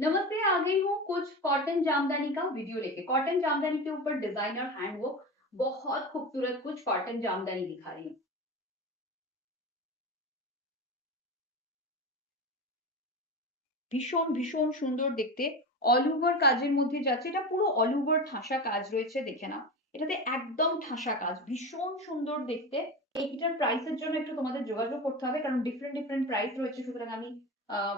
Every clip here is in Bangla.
नमस्ते, आ गई हूँ कुछ कॉटन जामदानी का वीडियो लेके। कॉटन जामदानी के ऊपर डिजाइनर हैंडवर्क, बहुत खूबसूरत कुछ कॉटन जामदानी दिखा रही हूँ। ভীষণ ভীষণ সুন্দর দেখতে, অল ওভার কাজের মধ্যে যাচ্ছে। এটা পুরো অল ওভার ঠাসা কাজ রয়েছে, দেখে নাও। এটাতে একদম ঠাসা কাজ, ভীষণ সুন্দর দেখতে। এইটার প্রাইসের জন্য একটু তোমাদের যোগাযোগ করতে হবে, কারণ ডিফারেন্ট ডিফারেন্ট প্রাইস রয়েছে, সুতরাং আমি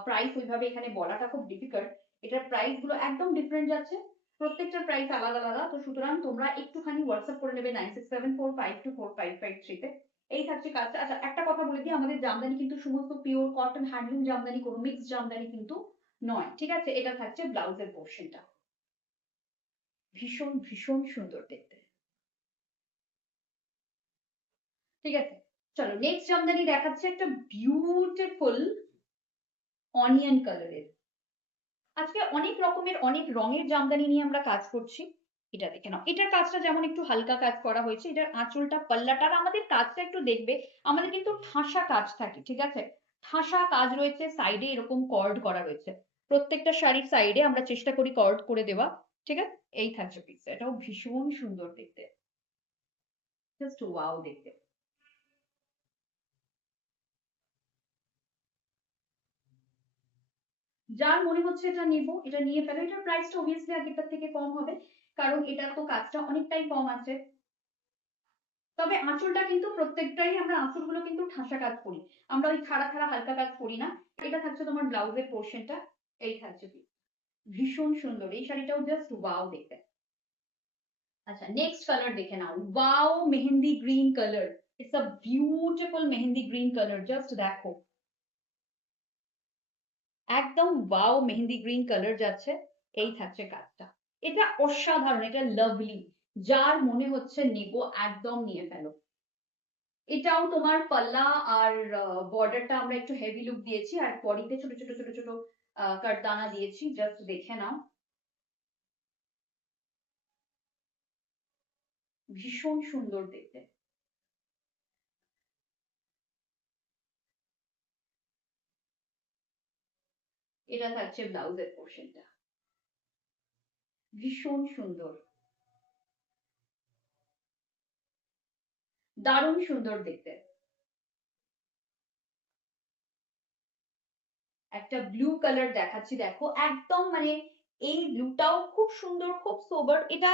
প্রাইস ওইভাবে এখানে বলাটা খুব ডিফিকাল্ট। এটার প্রাইস গুলো একদম ডিফারেন্ট যাচ্ছে, প্রত্যেকটার প্রাইস আলাদা আলাদা। তো সুতরাং তোমরা একটুখানি হোয়াটসঅ্যাপ করে নেবে 9674524553 তে। এই থাকছে কাজটা। আচ্ছা, একটা কথা বলে দিই, আমাদের জামদানি কিন্তু সমস্ত পিওর কটন হ্যান্ডলুম জামদানি, কোনো মিক্স জামদানি কিন্তু নয়, ঠিক আছে? এটা থাকছে ব্লাউজের পোর্শনটা, ভীষণ ভীষণ সুন্দর দেখতে, ঠিক আছে? চলো নেক্সট জামদানি দেখাচ্ছে, একটা বিউটিফুল অনিয়ন কালারের। আজকে অনেক রকমের অনেক রঙের জামদানি নিয়ে আমরা কাজ করছি। এটা দেখে নাও, এটার কাজটা যেমন একটু হালকা কাজ করা হয়েছে, এটার আঁচলটা পাল্লাটা, আর আমাদের কাজটা একটু দেখবে, আমাদের কিন্তু ঠাসা কাজ থাকে, ঠিক আছে? ঠাসা কাজ রয়েছে, সাইডে এরকম কর্ড করা রয়েছে, প্রত্যেকটা শাড়ির সাইডে আমরা চেষ্টা করি কর্ড করে দেওয়া, ঠিক আছে? এই থাকছে পিস, এটাও ভীষণ সুন্দর দেখতে, জাস্ট ওয়াও দেখতে। যার মনে হচ্ছে এটা নেবো, এটা নিয়ে ফেলো। এটার প্রাইসটা অবভিয়াসলি আগেরটার থেকে কম হবে, কারণ এটার তো কাজটা অনেকটাই কম আছে। তবে আঁচলটা কিন্তু প্রত্যেকটাই, আমরা আঁচলগুলো কিন্তু ঠাসা কাজ করি, আমরা ওই খাড়া খাড়া হালকা কাজ করি না। এটা থাকছে তোমার ব্লাউজের পোর্শনটা, এই থাকছে কি, ভীষণ সুন্দর। এই শাড়িটাও জাস্ট ওয়াও দেখতে। আচ্ছা, নেক্সট কালার দেখে নাও, wow mehendi green colour. It's a beautiful mehendi green colour, just দেখো, একদম ওয়াও মেহেন্দি গ্রিন কালার যাচ্ছে। এই থাকছে কাজটা, এটা অসাধারণ, এটা লাভলি। যার মনে হচ্ছে নেবো, একদম নিয়ে ফেলো। এটাও তোমার পাল্লা আর বর্ডারটা আমরা একটু হেভি লুক দিয়েছি, আর বডিতে ছোট ছোট ছোট ছোট কাটদানা দিয়েছি, জাস্ট দেখে নাও, ভীষণ সুন্দর দেখতে। এটা থাকছে ব্লাউজের পোর্শনটা, ভীষণ সুন্দর, দারুণ সুন্দর দেখতে। একটা ব্লু কালার দেখাচ্ছি, দেখো একদম মানে এই ব্লুটাও খুব সুন্দর, খুব সোবার। এটা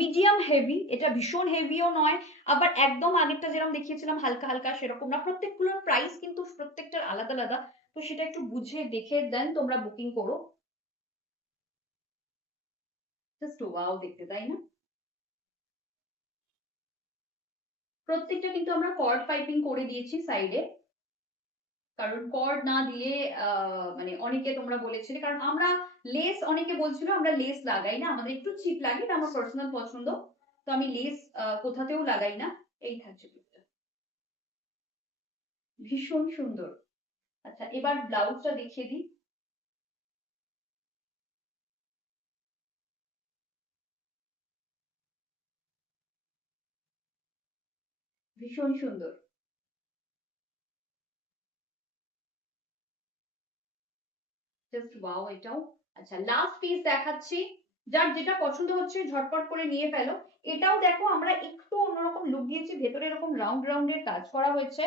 মিডিয়াম হেভি, এটা ভীষণ হেভিও নয়, আবার একদম আগেরটা যেরকম দেখিয়েছিলাম হালকা হালকা সেরকম না। প্রত্যেকগুলোর প্রাইস কিন্তু প্রত্যেকটার আলাদা আলাদা, তো সেটা একটু বুঝে দেখে দেন তোমরা বুকিং করো। জাস্ট ওয়াও দেখতে, তাই না? প্রত্যেকটা কিন্তু আমরা কর্ড পাইপিং করে দিয়েছি সাইডে, কারণ কর্ড না দিলে মানে অনেকে তোমরা বলেছিলে, কারণ আমরা লেস, অনেকে বলছিল আমরা লেস লাগাই না, আমাদের একটু চিপ লাগে, এটা আমার পার্সোনাল পছন্দ, তো আমি লেস কোথাতেও লাগাই না। এই থাকছে পিসটা, ভীষণ সুন্দর। আচ্ছা, এবার ব্লাউজটা দেখিয়ে দিই, ভীষণ সুন্দর, জাস্ট ওয়াও এটাও। আচ্ছা, লাস্ট পিস দেখাচ্ছি, যার যেটা পছন্দ হচ্ছে ঝটপট করে নিয়ে ফেলো। এটাও দেখো, আমরা একটু অন্যরকম লুক দিয়েছি, ভেতরে এরকম রাউন্ড রাউন্ডের কাজ করা হয়েছে,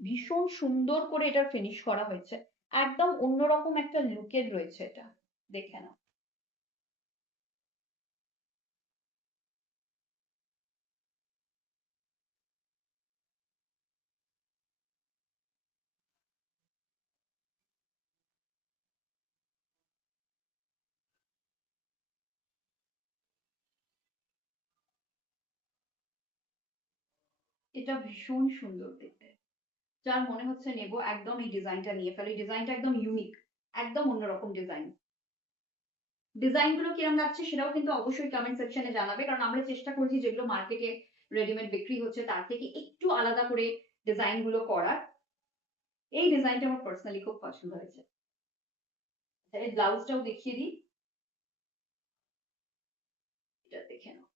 ভীষণ সুন্দর করে এটার ফিনিশ করা হয়েছে, একদম অন্যরকম একটা লুকের রয়েছে এটা, দেখে নাও। এটা ভীষণ সুন্দর দেখতে, যার মনে হচ্ছে নেবো, একদম এই ডিজাইনটা নিয়ে ফেলো। এই ডিজাইনটা একদম ইউনিক, একদম অন্যরকম ডিজাইন। ডিজাইন গুলো কিরকম লাগছে সেটাও কিন্তু অবশ্যই কমেন্ট সেকশনে জানাবে, কারণ আমরা চেষ্টা করছি যেগুলো মার্কেটে রেডিমেড বিক্রি হচ্ছে তার থেকে একটু আলাদা করে ডিজাইন গুলো করার। এই ডিজাইনটা আমার পার্সোনালি খুব পছন্দ হয়েছে। এই ব্লাউজটাও দেখিয়ে দিই, এটা দেখে নাও,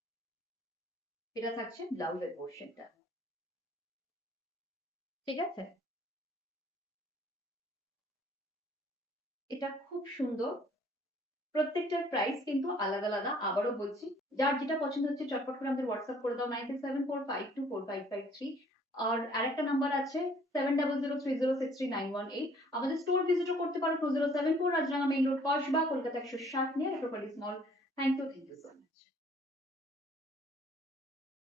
এটা থাকছে ব্লাউজের পোর্শনটা, ঠিক আছে? এটা খুব সুন্দর, প্রত্যেকটার প্রাইস কিন্তু আলাদা আলাদা। আবারও বলছি, যার যেটা পছন্দ হচ্ছে চটপট করে আমাদের হোয়াটসঅ্যাপ করে দাও 9674524553। আর আরেকটা নাম্বার আছে 7003063918। আমাদের স্টোর ভিজিটও করতে পারো 2074 রাজরাঙা মেইন রোড, কসবা, কলকাতা 160 নিয়ে Acropolis mall. Thank you so much.